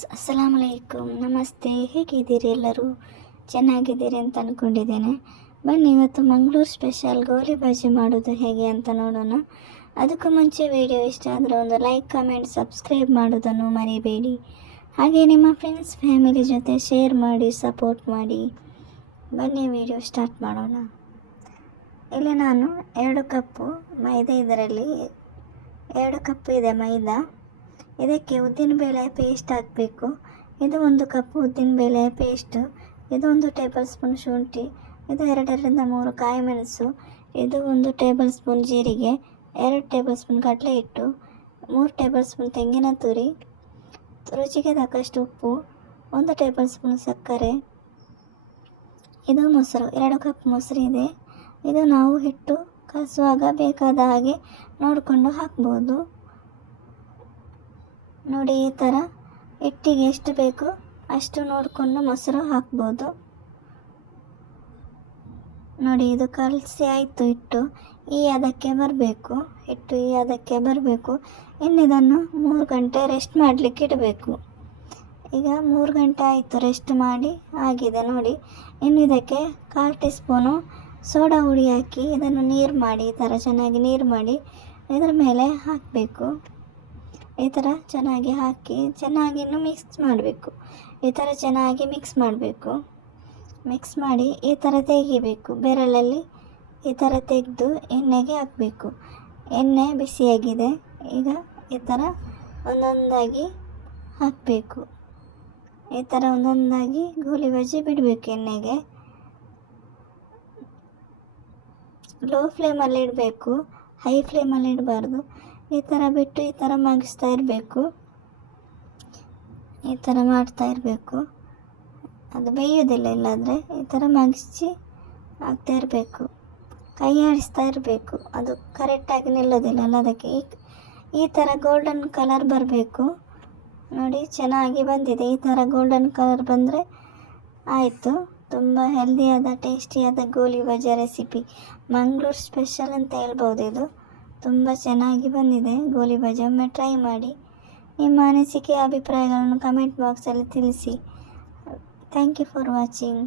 Friends, ಅಸ್ಸಲಾಮು ಅಲೈಕುಮ್, ನಮಸ್ತೆ. ಹೇಗಿದ್ದೀರಿ? ಎಲ್ಲರೂ ಚೆನ್ನಾಗಿದ್ದೀರಿ ಅಂತ ಅಂದ್ಕೊಂಡಿದ್ದೇನೆ. ಬನ್ನಿ ಇವತ್ತು ಮಂಗಳೂರು ಸ್ಪೆಷಲ್ ಗೋಲಿ ಬಜ್ಜಿ ಮಾಡೋದು ಹೇಗೆ ಅಂತ ನೋಡೋಣ. ಅದಕ್ಕೂ ಮುಂಚೆ ವಿಡಿಯೋ ಇಷ್ಟ ಆದರೆ ಒಂದು ಲೈಕ್, ಕಮೆಂಟ್, ಸಬ್ಸ್ಕ್ರೈಬ್ ಮಾಡೋದನ್ನು ಮರಿಬೇಡಿ. ಹಾಗೆ ನಿಮ್ಮ ಫ್ರೆಂಡ್ಸ್ ಫ್ಯಾಮಿಲಿ ಜೊತೆ ಶೇರ್ ಮಾಡಿ, ಸಪೋರ್ಟ್ ಮಾಡಿ. ಬನ್ನಿ ವಿಡಿಯೋ ಸ್ಟಾರ್ಟ್ ಮಾಡೋಣ. ಇಲ್ಲಿ ನಾನು 2 ಕಪ್ಪು ಮೈದಾ, ಇದರಲ್ಲಿ 2 ಕಪ್ ಇದೆ ಮೈದಾ. ಇದಕ್ಕೆ ಉದ್ದಿನಬೇಳೆ ಪೇಸ್ಟ್ ಹಾಕಬೇಕು. ಇದು 1 ಕಪ್ ಉದ್ದಿನಬೇಳೆ ಪೇಸ್ಟು. ಇದು 1 ಟೇಬಲ್ ಸ್ಪೂನ್ ಶುಂಠಿ. ಇದು 2ರಿಂದ 3 ಕಾಯಿ ಮೆಣಸು. ಇದು 1 ಟೇಬಲ್ ಸ್ಪೂನ್ ಜೀರಿಗೆ, 2 ಟೇಬಲ್ ಸ್ಪೂನ್ ಕಡಲೆ ಹಿಟ್ಟು, 3 ಟೇಬಲ್ ಸ್ಪೂನ್ ತೆಂಗಿನ ತುರಿ, ರುಚಿಗೆ ತಕ್ಕಷ್ಟು ಉಪ್ಪು, 1 ಟೇಬಲ್ ಸ್ಪೂನ್ ಸಕ್ಕರೆ. ಇದು ಮೊಸರು, 2 ಕಪ್ ಮೊಸರು ಇದೆ. ಇದು ನಾವು ಹಿಟ್ಟು ಕಲಸುವಾಗ ಬೇಕಾದ ಹಾಗೆ ನೋಡಿಕೊಂಡು ಹಾಕ್ಬೋದು. ನೋಡಿ, ಈ ಥರ ಹಿಟ್ಟಿಗೆ ಎಷ್ಟು ಬೇಕು ಅಷ್ಟು ನೋಡಿಕೊಂಡು ಮೊಸರು ಹಾಕ್ಬೋದು. ನೋಡಿ, ಇದು ಕಲಸಿ ಆಯಿತು. ಹಿಟ್ಟು ಈ ಹದಕ್ಕೆ ಬರಬೇಕು. ಹಿಟ್ಟು ಈ ಹದಕ್ಕೆ ಬರಬೇಕು. ಇನ್ನು ಇದನ್ನು 3 ಗಂಟೆ ರೆಸ್ಟ್ ಮಾಡಲಿಕ್ಕೆ ಇಡಬೇಕು. ಈಗ 3 ಗಂಟೆ ಆಯಿತು ರೆಸ್ಟ್ ಮಾಡಿ, ಆಗಿದೆ ನೋಡಿ. ಇನ್ನು ಇದಕ್ಕೆ 1/4 ಟೀ ಸ್ಪೂನು ಸೋಡಾ ಹುಡಿ ಹಾಕಿ ಇದನ್ನು ನೀರು ಮಾಡಿ, ಈ ಥರ ಚೆನ್ನಾಗಿ ನೀರು ಮಾಡಿ ಇದರ ಮೇಲೆ ಹಾಕಬೇಕು. ಈ ಥರ ಚೆನ್ನಾಗಿ ಹಾಕಿ ಚೆನ್ನಾಗಿ ಇನ್ನು ಮಿಕ್ಸ್ ಮಾಡಬೇಕು. ಈ ಥರ ಚೆನ್ನಾಗಿ ಮಿಕ್ಸ್ ಮಾಡಬೇಕು. ಮಿಕ್ಸ್ ಮಾಡಿ ಈ ಥರ ತೆಗಿಬೇಕು. ಬೆರಳಲ್ಲಿ ಈ ಥರ ತೆಗೆದು ಎಣ್ಣೆಗೆ ಹಾಕಬೇಕು. ಎಣ್ಣೆ ಬಿಸಿಯಾಗಿದೆ. ಈಗ ಈ ಥರ ಒಂದೊಂದಾಗಿ ಹಾಕಬೇಕು. ಈ ಥರ ಒಂದೊಂದಾಗಿ ಗೋಲಿ ಬಜ್ಜಿ ಬಿಡಬೇಕು ಎಣ್ಣೆಗೆ. ಲೋ ಫ್ಲೇಮಲ್ಲಿ ಇಡಬೇಕು, ಹೈ ಫ್ಲೇಮಲ್ಲಿ ಇಡಬಾರ್ದು. ಈ ಥರ ಬಿಟ್ಟು ಈ ಥರ ಮಗಿಸ್ತಾ ಇರಬೇಕು. ಈ ಥರ ಮಾಡ್ತಾ ಇರಬೇಕು. ಅದು ಬೇಯೋದಿಲ್ಲ ಇಲ್ಲಾಂದರೆ. ಈ ಥರ ಮಗಿಸಿ ಹಾಕ್ತಾ ಇರಬೇಕು. ಕೈ ಆಡಿಸ್ತಾ ಇರಬೇಕು. ಅದು ಕರೆಕ್ಟಾಗಿ ನಿಲ್ಲೋದಿಲ್ಲ ಅಲ್ಲ, ಅದಕ್ಕೆ ಈ ಥರ ಗೋಲ್ಡನ್ ಕಲರ್ ಬರಬೇಕು. ನೋಡಿ, ಚೆನ್ನಾಗಿ ಬಂದಿದೆ. ಈ ಥರ ಗೋಲ್ಡನ್ ಕಲರ್ ಬಂದರೆ ಆಯಿತು. ತುಂಬ ಹೆಲ್ದಿಯಾದ ಟೇಸ್ಟಿಯಾದ ಗೋಲಿ ಬಜ್ಜಿ ರೆಸಿಪಿ, ಮಂಗಳೂರು ಸ್ಪೆಷಲ್ ಅಂತ ಹೇಳ್ಬೋದು. ಇದು ತುಂಬ ಚೆನ್ನಾಗಿ ಬಂದಿದೆ ಗೋಲಿ ಬಜ್ಜಿ. ಒಮ್ಮೆ ಟ್ರೈ ಮಾಡಿ. ನಿಮ್ಮ ಅನಿಸಿಕೆ ಅಭಿಪ್ರಾಯಗಳನ್ನು ಕಮೆಂಟ್ ಬಾಕ್ಸಲ್ಲಿ ತಿಳಿಸಿ. Thank you for watching.